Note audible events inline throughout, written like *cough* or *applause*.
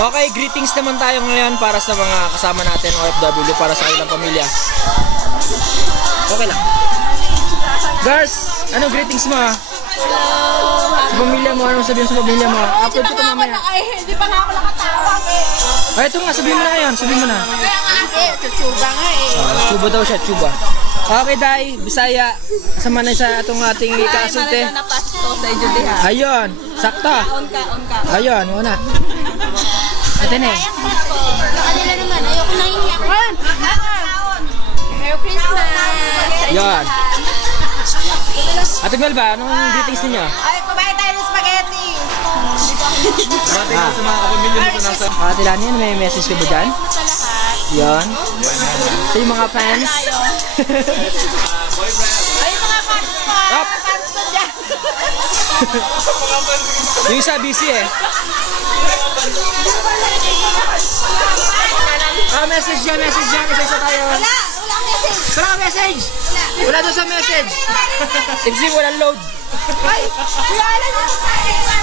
Okay, greetings naman tayo ngayon para sa mga kasama natin OFW para sa kanilang pamilya. Okay lang. Girls, ano greetings mo? ah? Sa pamilya mo, anong sabihin sa pamilya mo? Upload ko ito mamaya. Ay, hindi pa nga ako nakatawag eh. Ay, ito nga, sabihin mo na ngayon, sabihin mo na. Kaya nga ate, chuchuba nga eh. Ah, chuba daw siya, chuba. Okay, Day, Bisaya. Kasama na sa atong ating kaasulte. na pasto sa Judy ha. Ayun, sakta. On ka, on ka. Ayun, una. Ate ne. Kanila naman, ayoko na iiyak. Merry Christmas! Yan. Ate Mel ba, anong greetings ninyo? Ay, kumain tayo ng spaghetti! Ah. sa mga kapamilya mo nasa... Ate Lani, ano may message ka ba dyan? Yan. Sa yung mga fans. Ay, *laughs* yung isa busy eh. Ah, message dyan, message dyan. Isa-isa tayo. Wala! Wala message! Wala message! Wala doon sa message. *laughs* Ibsi, walang load. Ay! Yung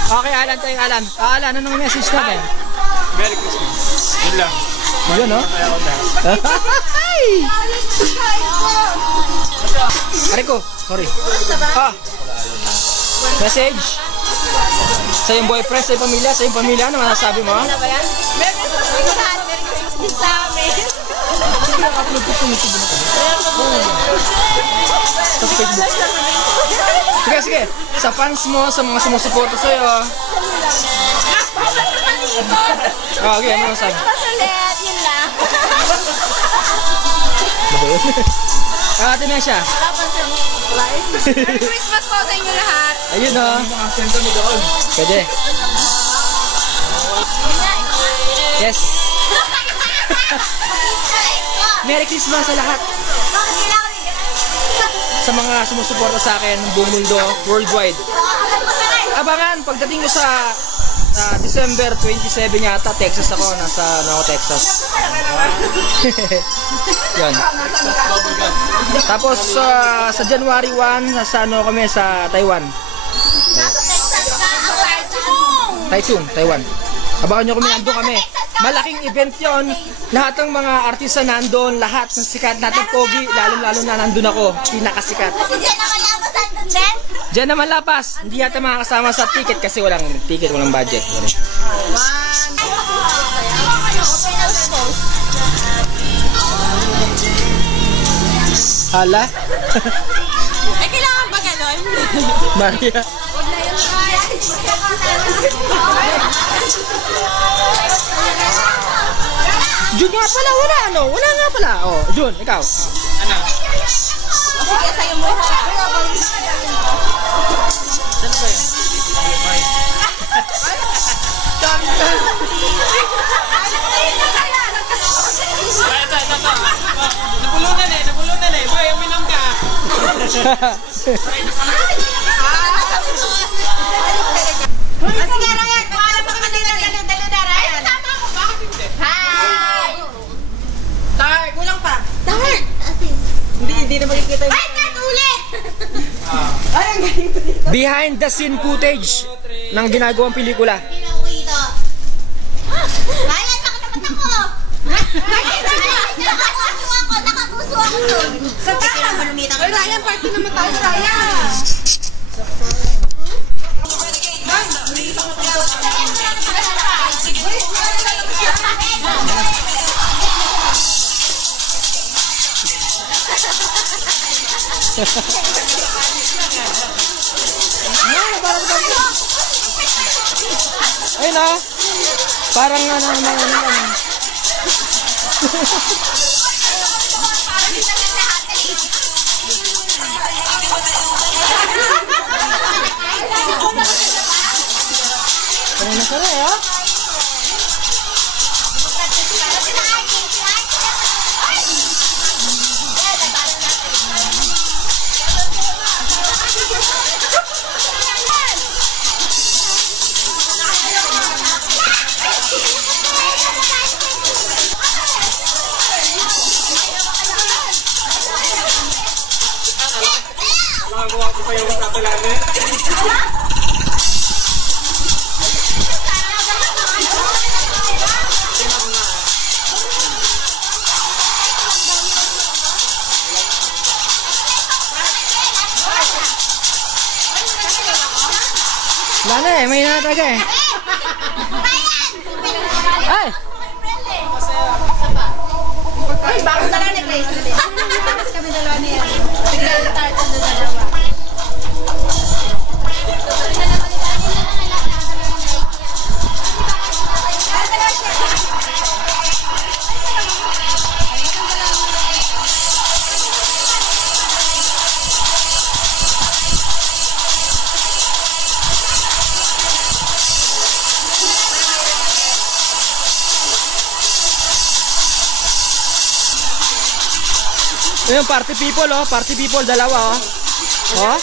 Okay, Alan tayo, Alan. Ah, Alan, anong message natin? Merry Christmas. Yun lang. Yun, no? Lahat. Ay! Aray ko, sorry. Ah, message. Sa iyong boyfriend, sa iyong pamilya, sa iyong pamilya, ano masasabi mo? Ano ba yan? Merry Christmas sa lahat! Merry Christmas din sa amin! Upload ko sa YouTube na Sa Facebook. Sige, sige. Sa fans mo, sa mga sumusuporta sa'yo. Ah, okay, ano masasabi? Pasulit! Yun lang! Ano ba yun? Ah, ate na siya. Sa *laughs* Merry Christmas po sa inyo lahat! Ayun, oh. Pwede. Yes. *laughs* Merry Christmas sa lahat. Sa mga sumusuporta sa akin ng buong mundo, worldwide. Abangan, pagdating ko sa ah, December 27 yata, Texas ako. Nasa ano, ako, Texas. *laughs* Yun. Tapos ah, sa January 1, nasa ano kami sa Taiwan. Taichung, Taiwan. Abangan nyo kami, nandun kami. Malaking event yon. Lahat ng mga artista nandun, lahat ng sikat natin pogi, lalo-lalo na nandun ako, pinakasikat. Si Jenna Malabas andun din? Diyan naman lapas, hindi yata makakasama sa ticket kasi walang ticket, walang budget. Hala? Ay, kailangan ba ganon? *laughs* Maria. Jun nga pala, wala ano, wala nga pala. Oh, Jun, ikaw. Sige, sa'yo mo. Ay, ito, ito, ito. Nabulunan *laughs* eh, nabulunan eh. Boy, uminom ka. Ah, sige, Ryan. Paalam mo kami nila. Dali, dali na, Ryan. Tama mo ba? Hi! Tar, kulang pa. Darn! Hindi, hindi na makikita yung... Ay, cut ulit! Ay, ang galing ko dito. Behind the scene footage ng ginagawang pelikula. Hindi na ako ako! Nakapuso ako! Doon! Sa tama. Ay, Ryan, party naman tayo, Ryan. Ayun na. Parang ano, ano, ano, ano. Ano na sana, ah? Ginawa ko pa yung usapan namin. Wala na eh, may na talaga eh. Ay! Ay, bakit na lang ni Grace na din? Tapos kami dalawa niya. Tignan ang tartan na dalawa. Ayun, party people oh, party people, dalawa oh. Oh?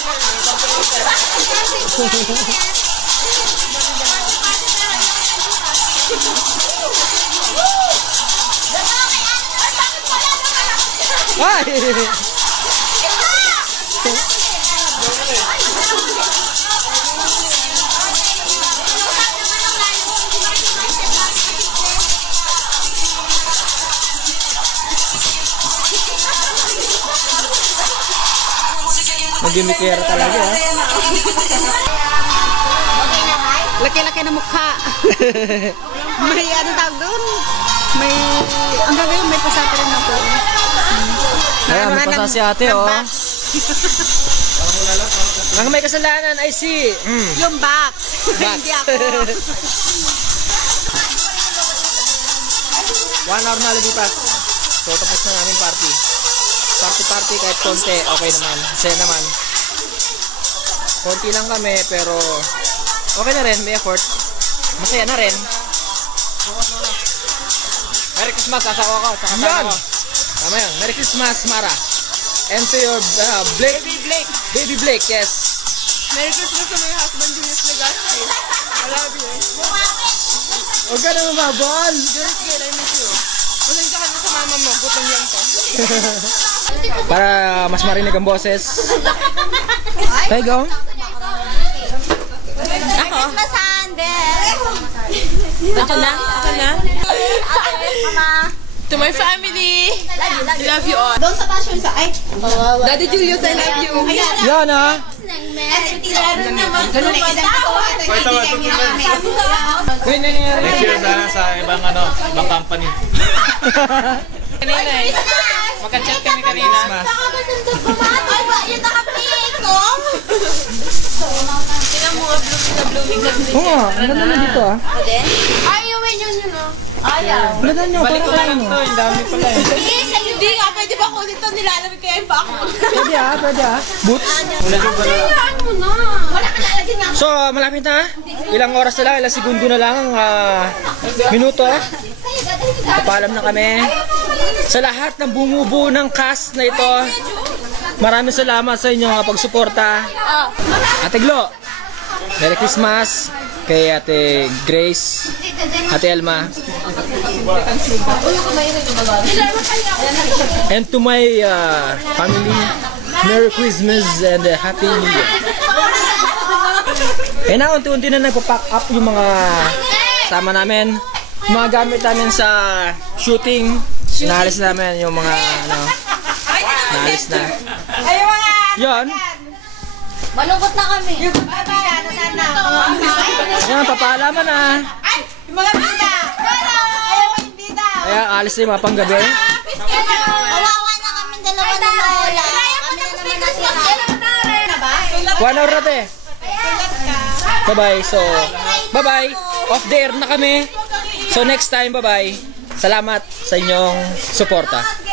Ay! *laughs* *laughs* Magimikera talaga ah. *laughs* Laki-laki na mukha. *laughs* may ano tawag doon? May, hanggang ngayon may pasata rin ako. Ayan, may pasa si ate oh. *laughs* Ang may kasalanan ay si... Mm. Yung box. Box. Hindi ako. One hour na lumipas. So, tapos na namin party. Party-party kahit konti, okay naman. Masaya naman. Konti lang kami, pero okay na rin, may effort. Masaya na rin. Merry Christmas, asawa ko, tsaka sana ko. Tama yun. Merry Christmas, Mara. And to your uh, Blake. Baby Blake. Baby Blake, yes. Merry Christmas to my husband, Julius Legaspi. I love you. Huwag ka na mamabol. Julius Gil, I miss you. Pasensya ka na sa mama mo. Gutom yan to. *laughs* Para mas marinig ang boses. Hey, go. Christmas Handel! Ako na? Ako na? Mama! To my family, I love you all. Doon sa passion sa... Ay! Daddy Julius, I love you. Yan ah. Ganun naman. Ganun na isang tao. Ito, ito. Uy, nangyari. Next year na sa ibang ano, ibang company. Kanina eh. Magka-chat kami kanina. Ko? Mo nga, blooming na blooming na Oo nga, ang ganda na dito ah. Ay, yun yun yun oh. Ayaw. Ang ganda nyo, ko na lang ano. to, yung dami pala eh. Hindi, sa'yo. Hindi nga, pwede ba kunin to? Nilalamig kaya yung bako. Pwede ah, pwede ah. Boots. Hayaan mo na. Wala ka nga. So, malapit na. Ilang oras na lang, ilang segundo na lang, ah, minuto. Paalam na kami. Sa lahat ng bumubuo ng cast na ito, maraming salamat sa inyong ah, pagsuporta. Ate Glo, Merry Christmas kay Ate Grace, Ate Elma, and to my ah, family, Merry Christmas and uh, Happy New Year. Kaya na, unti-unti na nagpa-pack up yung mga sama namin. Yung Mga gamit namin sa shooting. Naalis namin yung mga ano. Naalis na. Ay, mga... Yon. Malungkot na kami. Yung bata, nasaan na ako? Yan, papaalaman na. Ay, yung mga bida. Hello! Ayaw ko yung bida. Kaya alis na yung mga panggabi. Kawawa na kami dalawa na lola. Kami na naman nasira. One hour na te. Bye-bye. So, bye-bye. Off the air na kami. So, next time, bye-bye. Salamat sa inyong suporta.